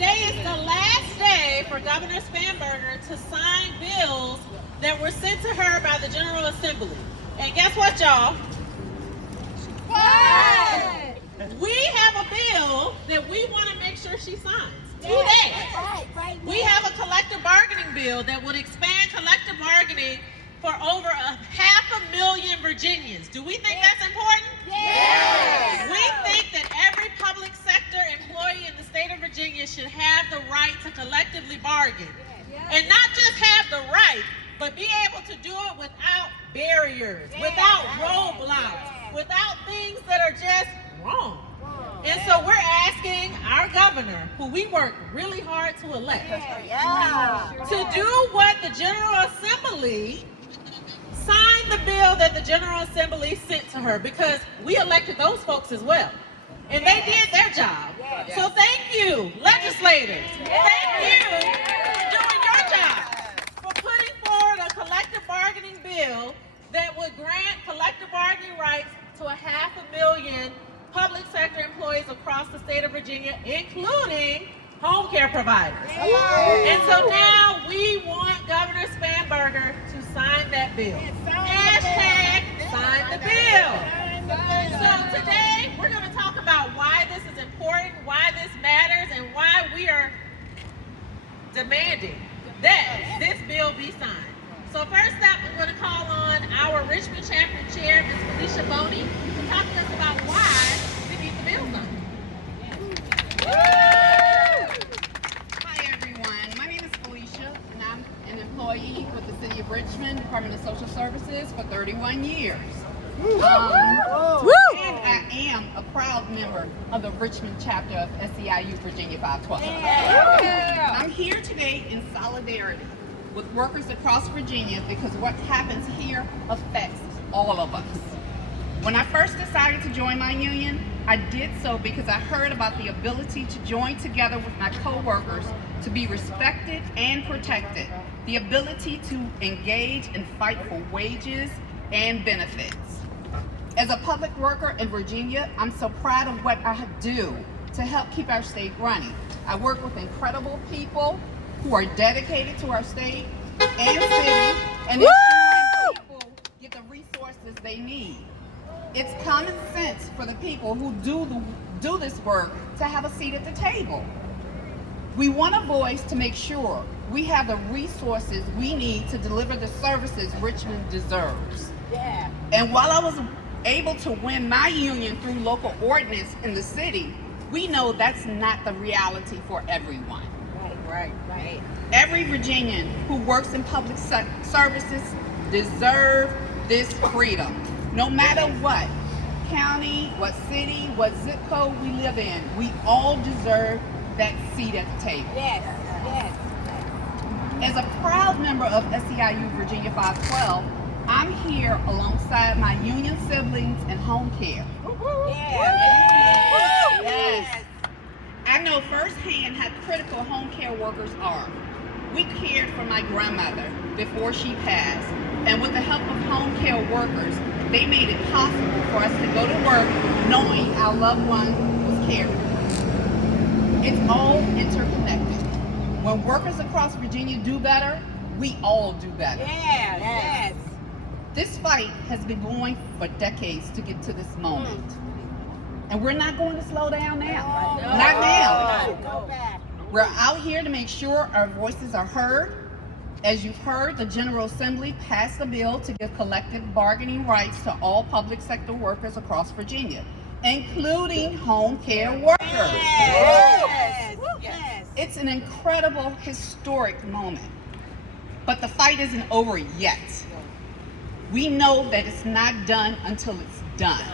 Today is the last day for Governor Spanberger to sign bills that were sent to her by the General Assembly. And guess what, y'all? What? We have a bill that we want to make sure she signs today. We have a collective bargaining bill that would expand collective bargaining for over 500,000 Virginians. Do we think that's important? Yes. We think that every public sector employee in the state of Virginia should have the right to collectively bargain. And not just have the right, but be able to do it without barriers, without roadblocks, without things that are just wrong. And so we're asking our governor, who we work really hard to elect, to do what the General Assembly signed the bill that the General Assembly sent to her, because we elected those folks as well. And they did their job. So thank you, legislators. Thank you for doing your job, for putting forward a collective bargaining bill that would grant collective bargaining rights to 500,000 public sector employees across the state of Virginia, including home care providers. And so now we want Governor Spanberger to sign that bill. Hashtag sign the bill. So today we're going to talk about why this is important, why this matters, and why we are demanding that this bill be signed. So first up, I'm going to call on our Richmond chapter chair, Ms. Felicia Boney, to talk to us about why we need the bill signed. Hi everyone, my name is Felicia and I'm an employee with the City of Richmond, Department of Social Services for 31 years. And I am a proud member of the Richmond chapter of SEIU Virginia 512. I'm here today in solidarity with workers across Virginia because what happens here affects all of us. When I first decided to join my union, I did so because I heard about the ability to join together with my co-workers to be respected and protected, the ability to engage and fight for wages and benefits. As a public worker in Virginia, I'm so proud of what I do to help keep our state running. I work with incredible people who are dedicated to our state and city and ensuring people get the resources they need. It's common sense for the people who do this work to have a seat at the table. We want a voice to make sure we have the resources we need to deliver the services Richmond deserves. And while I was able to win my union through local ordinance in the city, we know that's not the reality for everyone. Right. Every Virginian who works in public services deserves this freedom. No matter what county, what city, what zip code we live in, we all deserve that seat at the table. Yes. As a proud member of SEIU Virginia 512, I'm here alongside my union siblings in home care. Yes. I know firsthand how critical home care workers are. We cared for my grandmother before she passed, and with the help of home care workers, they made it possible for us to go to work knowing our loved one was cared for. It's all interconnected. When workers across Virginia do better, we all do better. Yes. This fight has been going for decades to get to this moment. And we're not going to slow down now. Not now. Go back. We're out here to make sure our voices are heard. As you've heard, the General Assembly passed a bill to give collective bargaining rights to all public sector workers across Virginia, including home care workers. Yes. It's an incredible, historic moment. But the fight isn't over yet. We know that it's not done until it's done.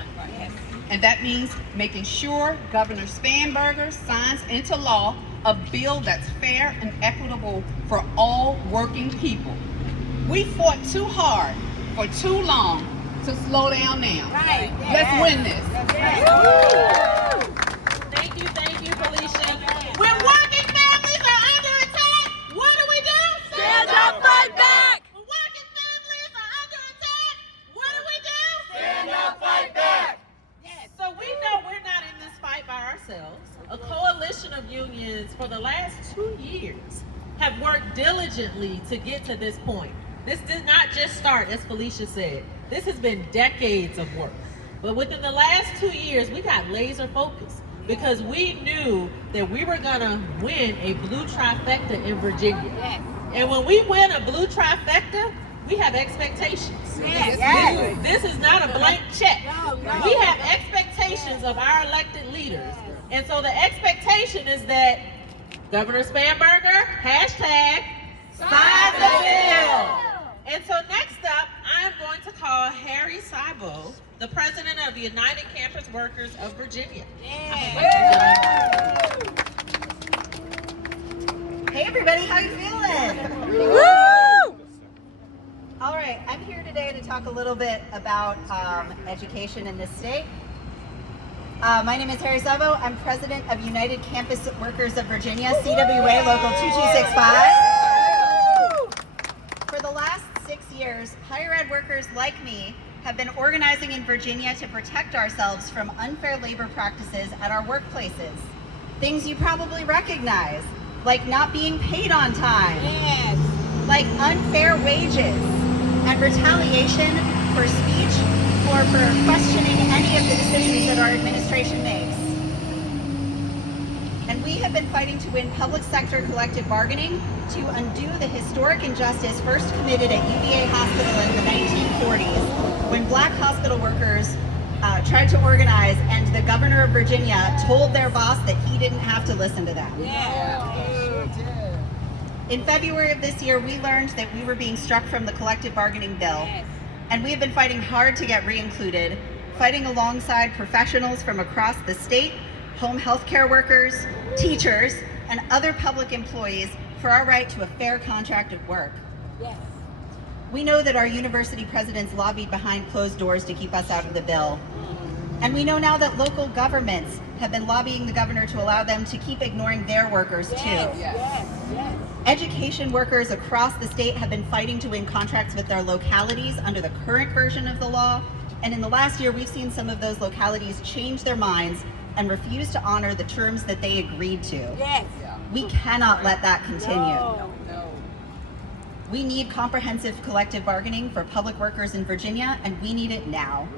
And that means making sure Governor Spanberger signs into law a bill that's fair and equitable for all working people. We fought too hard for too long to slow down now. Right. Let's win this. Thank you, Felicia. When working families are under attack, what do? Stand up, fight back. When working families are under attack, what do? Stand up, fight back. So we know we're not in this fight by ourselves. a coalition of unions for the last 2 years have worked diligently to get to this point. This did not just start, as Felicia said. This has been decades of work. But within the last 2 years, we got laser focused because we knew that we were gonna win a blue trifecta in Virginia. And when we win a blue trifecta, we have expectations. This is not a blank check. We have expectations of our elected leaders. And so the expectation is that Governor Spanberger, hashtag, sign the bill. And so next up, I'm going to call Harry Sabo, the president of the United Campus Workers of Virginia. Hey everybody, how you feeling? Woo! All right, I'm here today to talk a little bit about education in this state. My name is Harry Sabo. I'm president of United Campus Workers of Virginia, CWA Local 2265. For the last 6 years, higher ed workers like me have been organizing in Virginia to protect ourselves from unfair labor practices at our workplaces. Things you probably recognize, like not being paid on time, like unfair wages, and retaliation for speech or for questioning any of the decisions that our administration makes. And we have been fighting to win public sector collective bargaining to undo the historic injustice first committed at UVA Hospital in the 1940s, when Black hospital workers tried to organize and the governor of Virginia told their boss that he didn't have to listen to them. In February of this year, we learned that we were being struck from the collective bargaining bill, and we have been fighting hard to get re-included, fighting alongside professionals from across the state, home health care workers, teachers, and other public employees for our right to a fair contract of work. We know that our university presidents lobbied behind closed doors to keep us out of the bill. And we know now that local governments have been lobbying the governor to allow them to keep ignoring their workers too. Education workers across the state have been fighting to win contracts with their localities under the current version of the law. And in the last year, we've seen some of those localities change their minds and refuse to honor the terms that they agreed to. We cannot let that continue. We need comprehensive collective bargaining for public workers in Virginia, and we need it now.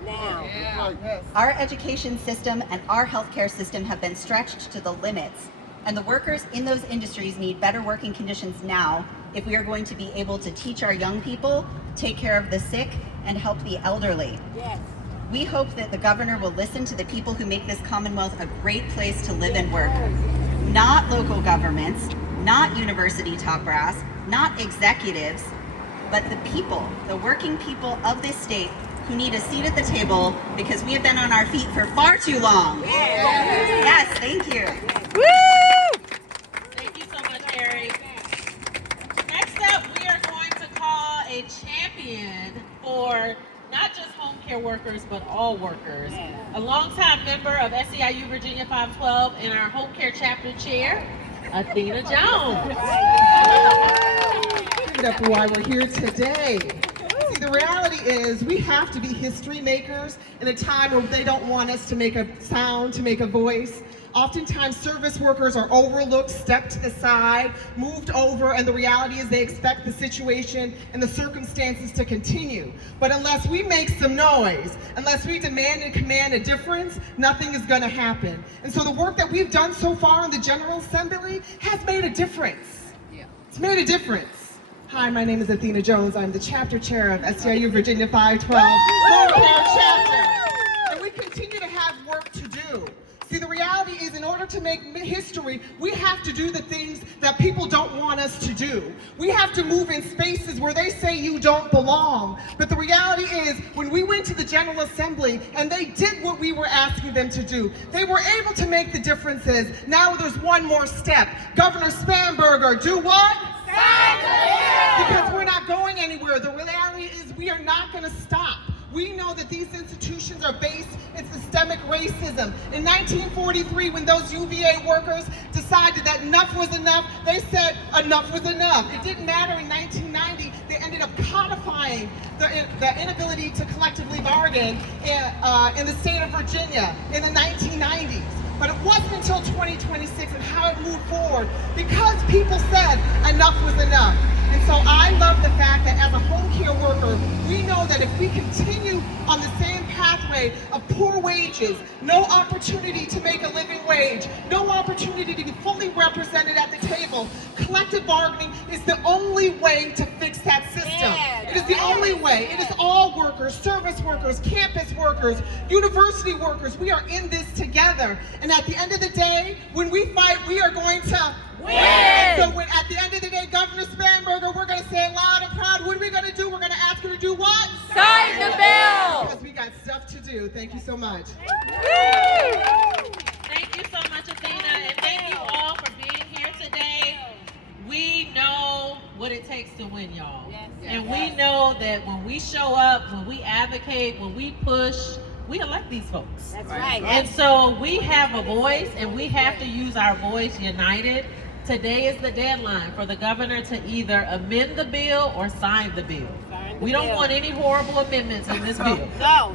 Our education system and our healthcare system have been stretched to the limits, and the workers in those industries need better working conditions now if we are going to be able to teach our young people, take care of the sick, and help the elderly. We hope that the governor will listen to the people who make this Commonwealth a great place to live and work. Not local governments, not university top brass, not executives, but the people, the working people of this state who need a seat at the table because we have been on our feet for far too long. Yes, thank you. Thank you so much, Harry. Next up, we are going to call a champion for not just home care workers, but all workers. A longtime member of SEIU Virginia 512 and our home care chapter chair, Athena Jones. Give it up for why we're here today. See, the reality is we have to be history makers in a time where they don't want us to make a sound, to make a voice. Oftentimes service workers are overlooked, stepped to the side, moved over, and the reality is they expect the situation and the circumstances to continue. But unless we make some noise, unless we demand and command a difference, nothing is going to happen. And so the work that we've done so far in the General Assembly has made a difference. It's made a difference. Hi, my name is Athena Jones. I'm the chapter chair of SEIU Virginia 512 Home Care Chapter. And we continue to have work to do. See, the reality is in order to make history, we have to do the things that people don't want us to do. We have to move in spaces where they say you don't belong. But the reality is when we went to the General Assembly and they did what we were asking them to do, they were able to make the differences. Now there's one more step. Governor Spanberger, do what? Because we're not going anywhere. The reality is we are not going to stop. We know that these institutions are based in systemic racism. In 1943, when those UVA workers decided that enough was enough, they said enough was enough. It didn't matter in 1990. They ended up codifying the inability to collectively bargain in the state of Virginia in the 1990s. But it wasn't until 2026 and how it moved forward because people said enough was enough. And so I love the fact that as a home care worker, we know that if we continue on the same pathway of poor wages, no opportunity to make a living wage, no opportunity to be fully represented at the table, collective bargaining is the only way to fix that system. It is the only way. It is all workers, service workers, campus workers, university workers. We are in this together. And at the end of the day, when we fight, we are going to win. And so when at the end of the day, Governor Spanberger, we're going to say it loud and proud. What are we going to do? We're going to ask her to do what? Sign the bill. Because we got stuff to do. Thank you so much. Thank you so much, Athena, and thank you all for being here today. We know what it takes to win, y'all. And we know that when we show up, when we advocate, when we push, we elect these folks. That's right. And so we have a voice, and we have to use our voice united. Today is the deadline for the governor to either amend the bill or sign the bill. We don't want any horrible amendments in this bill. No.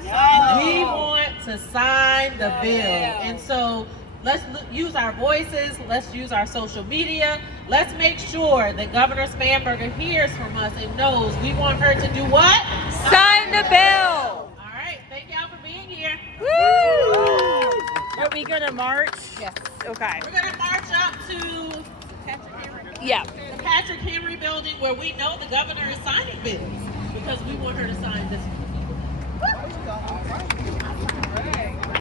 We want to sign the bill. And so let's use our voices, let's use our social media, let's make sure that Governor Spanberger hears from us and knows we want her to do what? Sign the bill. All right, thank y'all for being here. Woo! Are we gonna march? Yes. Okay. We're gonna march up to Yeah. the Patrick Henry building where we know the governor is signing bills because we want her to sign this one.